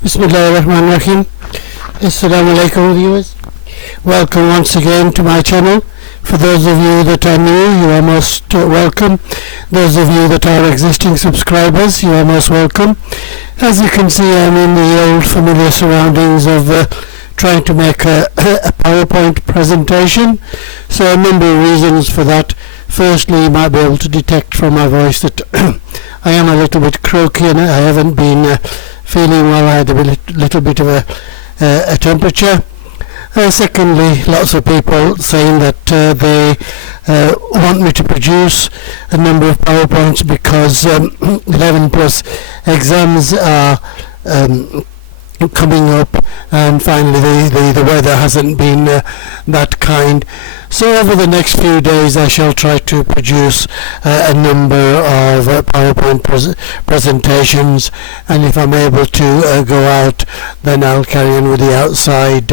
Bismillahirrahmanirrahim. Assalamu alaikum viewers. Welcome once again to my channel. For those of you that are new, you are most welcome. Those of you that are existing subscribers, you are most welcome. As you can see, I'm in the old familiar surroundings of trying to make a PowerPoint presentation. So a number of reasons for that. Firstly, you might be able to detect from my voice that I am a little bit croaky and I haven't been feeling well. I had a little bit of a temperature. Secondly, lots of people saying that they want me to produce a number of PowerPoints because 11 plus exams are coming up, and finally the weather hasn't been that kind. So over the next few days I shall try to produce a number of PowerPoint presentations, and if I'm able to go out, then I'll carry on with the outside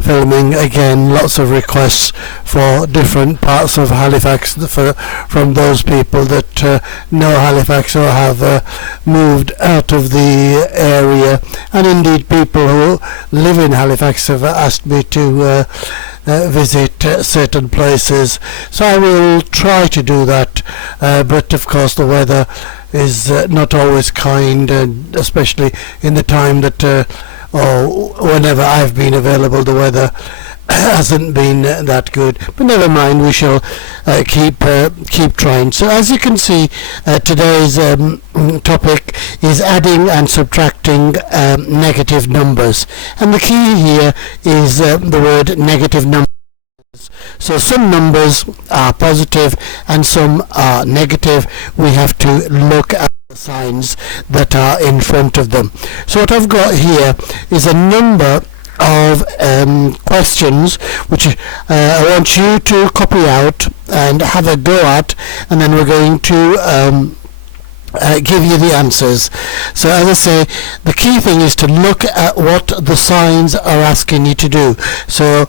filming again. Lots of requests for different parts of Halifax from those people that know Halifax or have moved out of the area, and indeed people who live in Halifax have asked me to visit certain places, so I will try to do that, but of course the weather is not always kind, and especially in the time that or whenever I've been available, the weather hasn't been that good, but never mind, we shall keep trying. So as you can see, today's topic is adding and subtracting negative numbers, and the key here is the word negative numbers. So some numbers are positive and some are negative. We have to look at the signs that are in front of them. So what I've got here is a number of questions which I want you to copy out and have a go at, and then we're going to give you the answers. So as I say, the key thing is to look at what the signs are asking you to do. So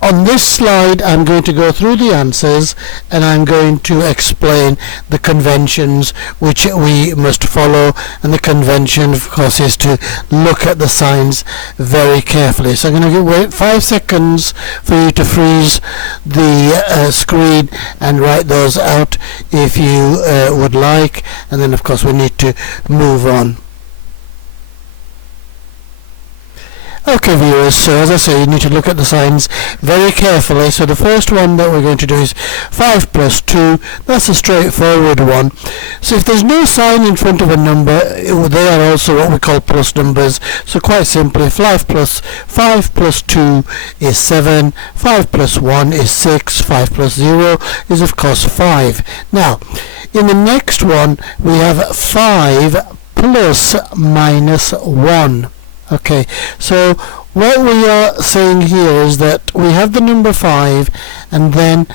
on this slide I'm going to go through the answers, and I'm going to explain the conventions which we must follow, and the convention of course is to look at the signs very carefully. So I'm going to wait 5 seconds for you to freeze the screen and write those out if you would like, and then of course we need to move on. Okay viewers, so as I say, you need to look at the signs very carefully. So the first one that we're going to do is 5 plus 2. That's a straightforward one. So if there's no sign in front of a number, they are also what we call plus numbers. So quite simply, 5 plus 2 is 7, 5 plus 1 is 6, 5 plus 0 is of course 5. Now, in the next one, we have 5 plus minus 1. Okay, so what we are saying here is that we have the number 5, and then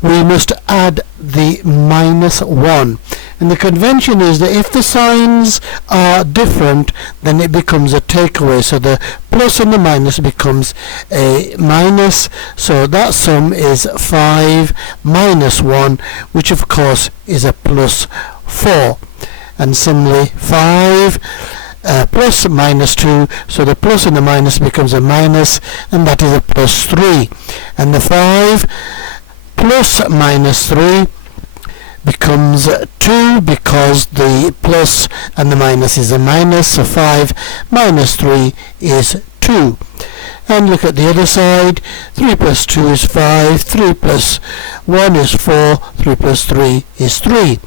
we must add the minus 1. And the convention is that if the signs are different, then it becomes a takeaway. So the plus and the minus becomes a minus. So that sum is 5 minus 1, which of course is a plus 4. And similarly, 5 plus minus 2, so the plus and the minus becomes a minus, and that is a plus 3. And the 5 plus minus 3 becomes 2 because the plus and the minus is a minus, so 5 minus 3 is 2. And look at the other side, 3 plus 2 is 5, 3 plus 1 is 4, 3 plus 3 is 3.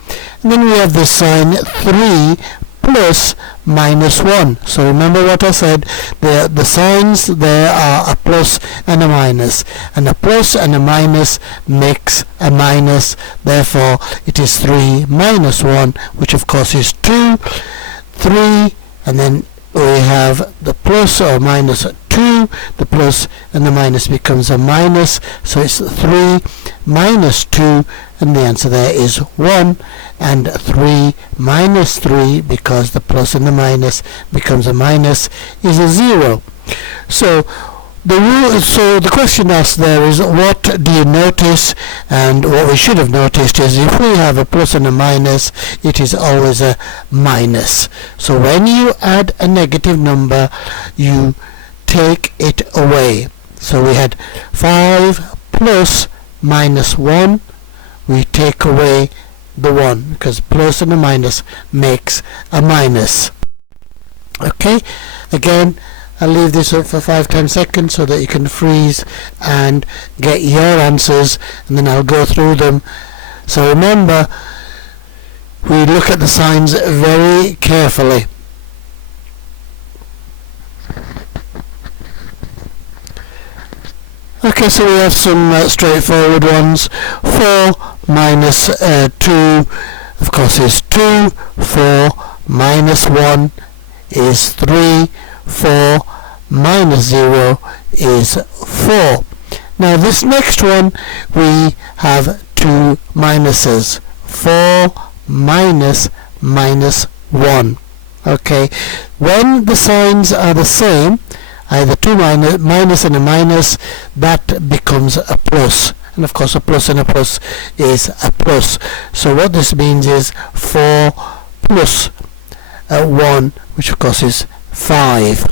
And then we have the sign 3 plus minus 1. So remember what I said, the signs there are a plus and a minus, and a plus and a minus makes a minus, therefore it is 3 minus 1, which of course is 2, 3, and then we have the plus or minus 2, the plus and the minus becomes a minus, so it's 3 minus 2, and the answer there is 1, and 3 minus 3, because the plus and the minus becomes a minus, is a 0. So So the question asked there is, what do you notice? And what we should have noticed is, if we have a plus and a minus, it is always a minus. So when you add a negative number, you take it away. So we had 5 plus minus 1. We take away the 1, because plus and a minus makes a minus. Okay, again, I'll leave this up for 5-10 seconds so that you can freeze and get your answers, and then I'll go through them. So remember, we look at the signs very carefully. Okay, so we have some straightforward ones. 4 minus 2, of course, is 2. 4 minus 1 is 3. 4 minus 0 is 4. Now this next one, we have two minuses. 4 minus minus 1. Okay, when the signs are the same, either two minus and a minus, that becomes a plus. And of course a plus and a plus is a plus. So what this means is 4 plus 1, which of course is 5.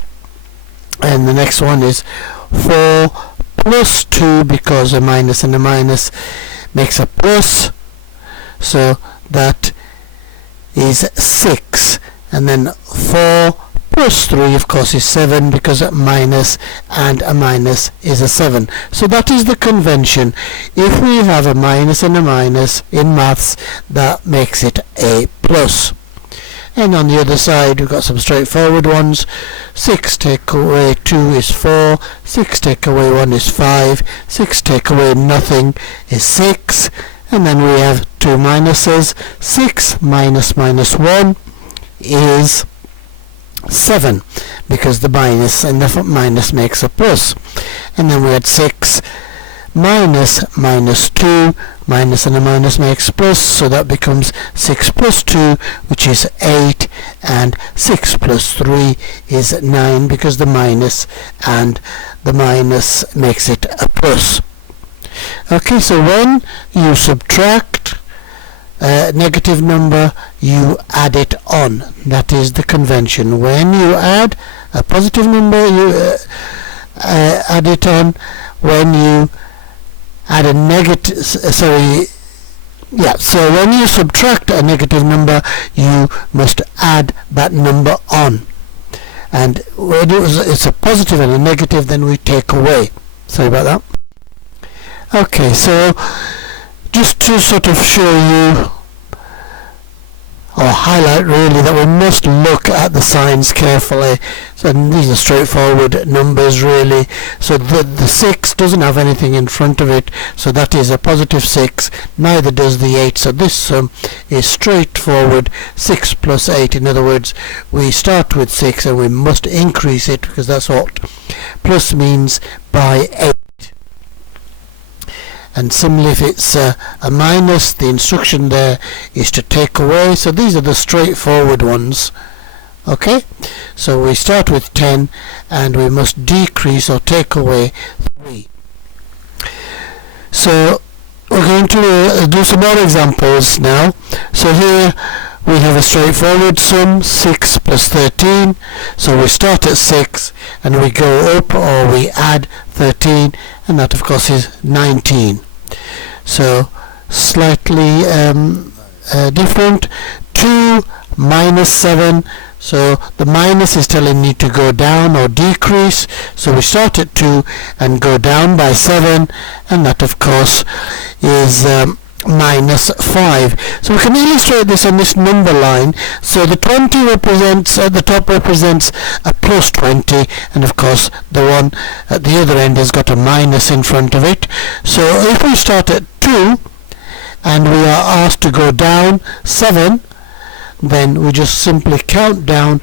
And the next one is 4 plus 2, because a minus and a minus makes a plus. So that is 6. And then 4 plus 3, of course, is 7, because a minus and a minus is a 7. So that is the convention. If we have a minus and a minus in maths, that makes it a plus. And on the other side, we've got some straightforward ones. 6 take away 2 is 4. 6 take away 1 is 5. 6 take away nothing is 6. And then we have two minuses. 6 minus minus 1 is 7, because the minus and the minus makes a plus. And then we had 6 minus minus 2. Minus and a minus makes plus, so that becomes 6 plus 2, which is 8, and 6 plus 3 is 9, because the minus and the minus makes it a plus. Okay, so when you subtract a negative number, you add it on. That is the convention. When you add a positive number, you add it on. When you add a negative, so when you subtract a negative number, you must add that number on. And when it's a positive and a negative, then we take away. Sorry about that. Okay, so just to sort of show you, or highlight really, that we must look at the signs carefully. So these are straightforward numbers really. So the 6 doesn't have anything in front of it, so that is a positive 6. Neither does the 8. So this sum is straightforward. 6 plus 8. In other words, we start with 6 and we must increase it, because that's what plus means, by 8. And similarly, if it's a minus, the instruction there is to take away. So these are the straightforward ones. Okay, so we start with 10 and we must decrease or take away 3. So we're going to do some more examples now. So here we have a straightforward sum, 6 plus 13. So we start at 6 and we go up, or we add 13, and that of course is 19. So slightly different. 2 minus 7. So the minus is telling me to go down or decrease. So we start at 2 and go down by 7, and that of course is minus 5. So we can illustrate this on this number line. So the 20 represents, at the top represents a plus 20, and of course the one at the other end has got a minus in front of it. So if we start at 2 and we are asked to go down 7, then we just simply count down.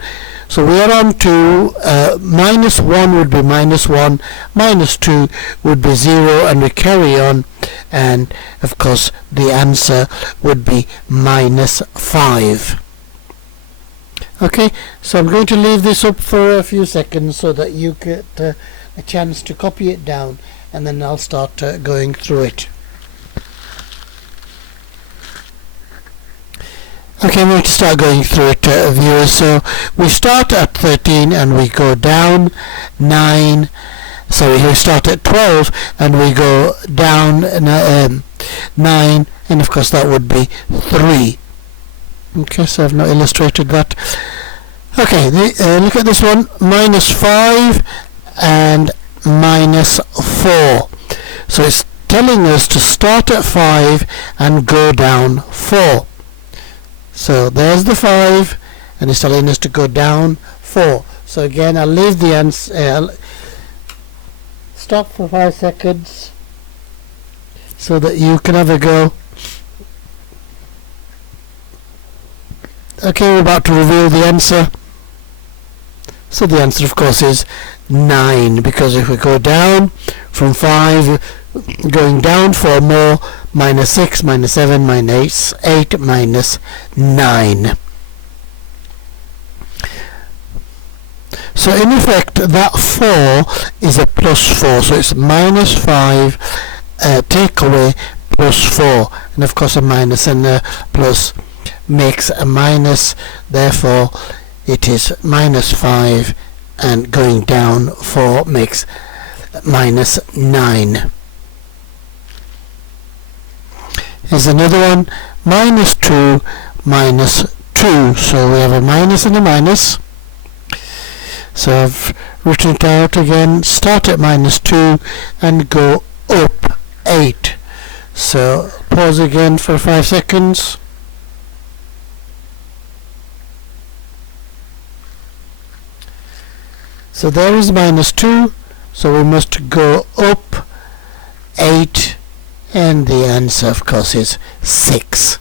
So we are on to minus 1 would be minus 1, minus 2 would be 0, and we carry on, and of course the answer would be minus 5. Okay, so I'm going to leave this up for a few seconds so that you get a chance to copy it down, and then I'll start going through it. Okay, I'm going to start going through it, viewers. So we start at 13 and we go down 9. Sorry, we start at 12 and we go down 9, and of course that would be 3. Okay, so I've not illustrated that. Okay, look at this one, -5 and -4. So it's telling us to start at 5 and go down 4. So there's the 5, and it's telling us to go down 4. So again, I'll leave the answer, stop for 5 seconds so that you can have a go. Okay, we're about to reveal the answer. So the answer, of course, is 9, because if we go down from 5, going down 4 more, -6, -7, -8, -9. So in effect, that 4 is a +4, so it's -5 take away +4, and of course a minus and a plus makes a minus, therefore it is -5, and going down 4 makes -9. Here's another one, -2, -2, so we have a minus and a minus. So I've written it out again, start at -2 and go up 8. So pause again for 5 seconds. So there is -2, so we must go up 8, and the answer, of course, is 6.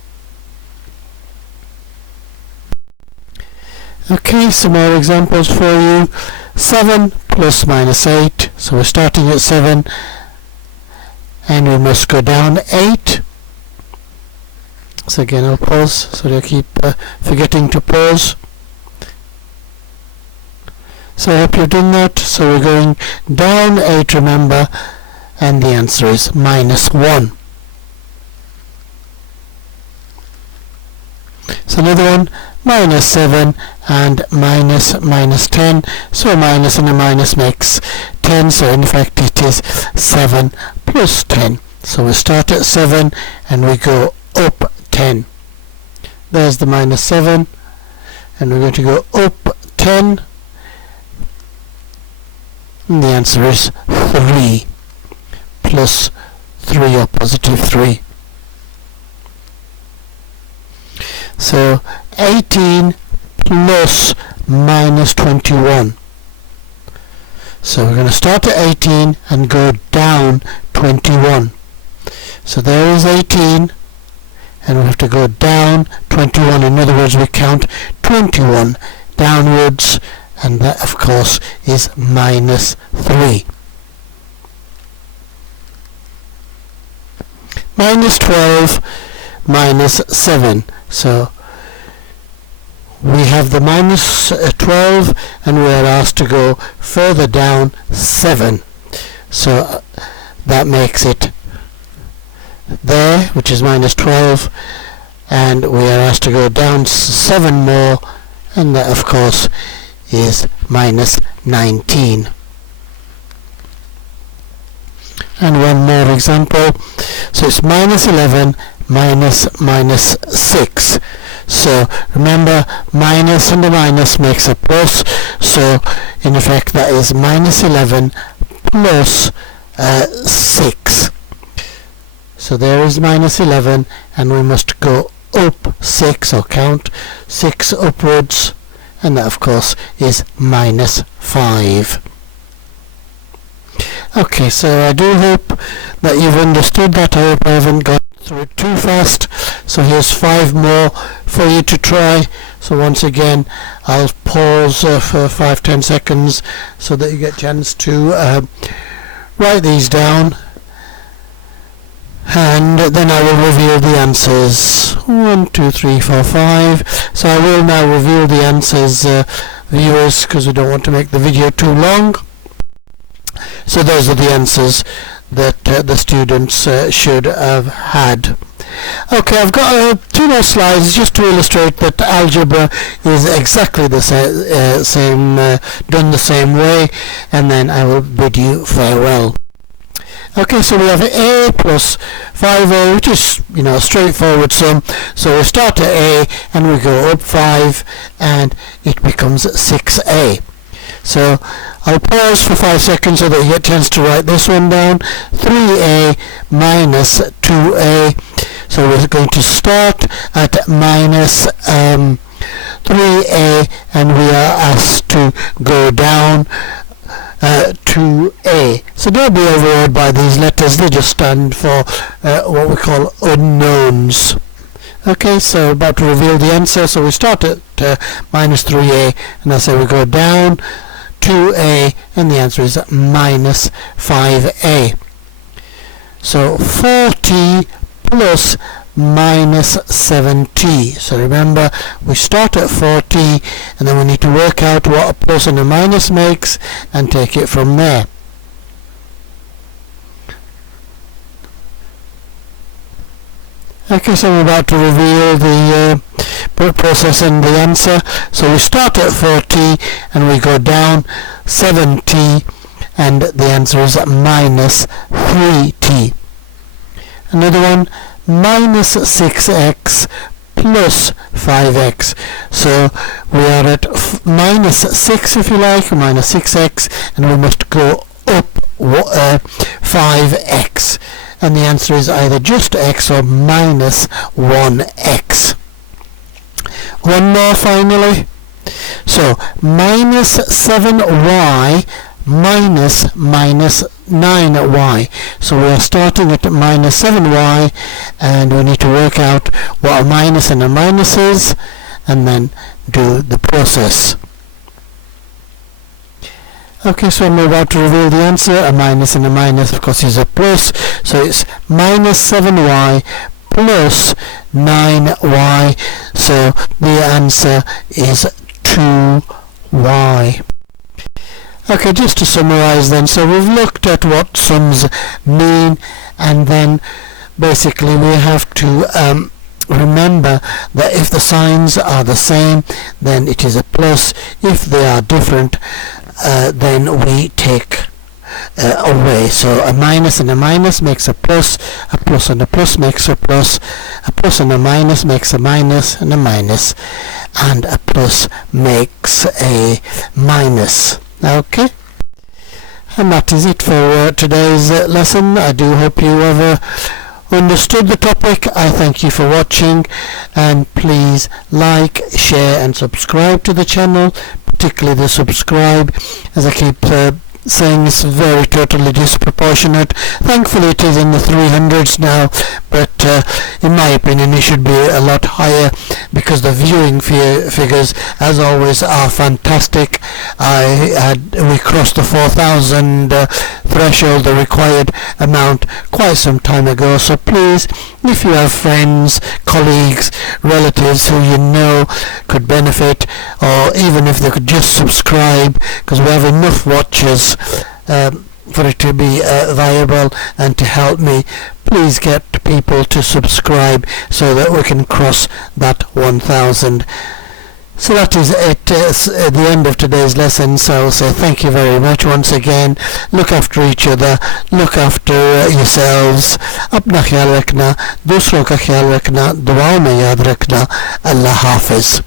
Okay, some more examples for you. 7 plus -8, so we're starting at 7, and we must go down 8. So again, I'll pause, so I keep forgetting to pause. So I hope you've done that. So we're going down 8, remember, and the answer is -1. So another one, -7 and -10. So a minus and a minus makes 10. So in fact it is 7 plus 10. So we start at 7 and we go up 10. There's the -7, and we're going to go up 10. And the answer is 3 plus 3, or +3. So 18 plus -21. So we're going to start at 18 and go down 21. So there is 18, and we have to go down 21. In other words, we count 21 downwards, and that, of course, is -3. -12 -7. So we have the -12, and we are asked to go further down 7. So that makes it there, which is -12, and we are asked to go down 7 more, and that, of course, is -19. And one more example. So it's -11 -6. So remember, minus and a minus makes a plus, so in effect that is -11 plus 6. So there is -11, and we must go up 6, or count 6 upwards, and that, of course, is -5. Okay, so I do hope that you've understood that. I hope I haven't gone through it too fast. So here's 5 more for you to try. So once again, I'll pause for 5-10 seconds so that you get a chance to write these down, and then I will reveal the answers. 1, 2, 3, 4, 5. So I will now reveal the answers, viewers, because we don't want to make the video too long. So those are the answers that the students should have had. Okay, I've got 2 more slides just to illustrate that algebra is exactly the same, done the same way, and then I will bid you farewell. Okay, so we have a plus 5a, which is, a straightforward sum. So we start at a and we go up 5 and it becomes 6a. So I'll pause for 5 seconds so that you get a chance to write this one down. 3a minus 2a. So we're going to start at minus 3a and we are asked to go down to a. So don't be overawed by these letters, they just stand for what we call unknowns. Okay, so about to reveal the answer. So we start at minus 3a and I say we go down to a and the answer is minus 5a. So 4t plus minus 7t. So remember, we start at 4t and then we need to work out what a plus and a minus makes and take it from there. Okay, so we're about to reveal the process and the answer. So we start at 4t and we go down 7t and the answer is minus 3t. Another one, minus 6x plus 5x. So we are at minus 6 if you like, minus 6x, and we must go up 5x. And the answer is either just x or minus 1x. One more finally. So minus 7y minus 9y. So we are starting at minus 7y and we need to work out what a minus and a minus is and then do the process. Okay, so I'm about to reveal the answer. A minus and a minus, of course, is a plus. So it's minus 7y plus 9y. So the answer is 2y. Okay, just to summarize then, so we've looked at what sums mean, and then basically we have to remember that if the signs are the same, then it is a plus. If they are different, then we take away. So a minus and a minus makes a plus and a plus makes a plus and a minus makes a minus, and a minus and a plus makes a minus. Okay, and that is it for today's lesson. I do hope you have understood the topic. I thank you for watching, and please like, share and subscribe to the channel, particularly the subscribe, as I keep saying it's very totally disproportionate. Thankfully it is in the 300s now, but in my opinion it should be a lot higher because the viewing figures as always are fantastic. We crossed the 4,000 threshold, the required amount, quite some time ago. So please, if you have friends, colleagues, relatives who you know could benefit, or even if they could just subscribe, because we have enough watchers for it to be viable and to help me, please get people to subscribe so that we can cross that 1,000. So that is it, at the end of today's lesson. So I'll say thank you very much once again. Look after each other, look after yourselves. अपना ख्याल रखना, दूसरों का ख्याल रखना, दुआओं में याद रखना. Allah Hafiz.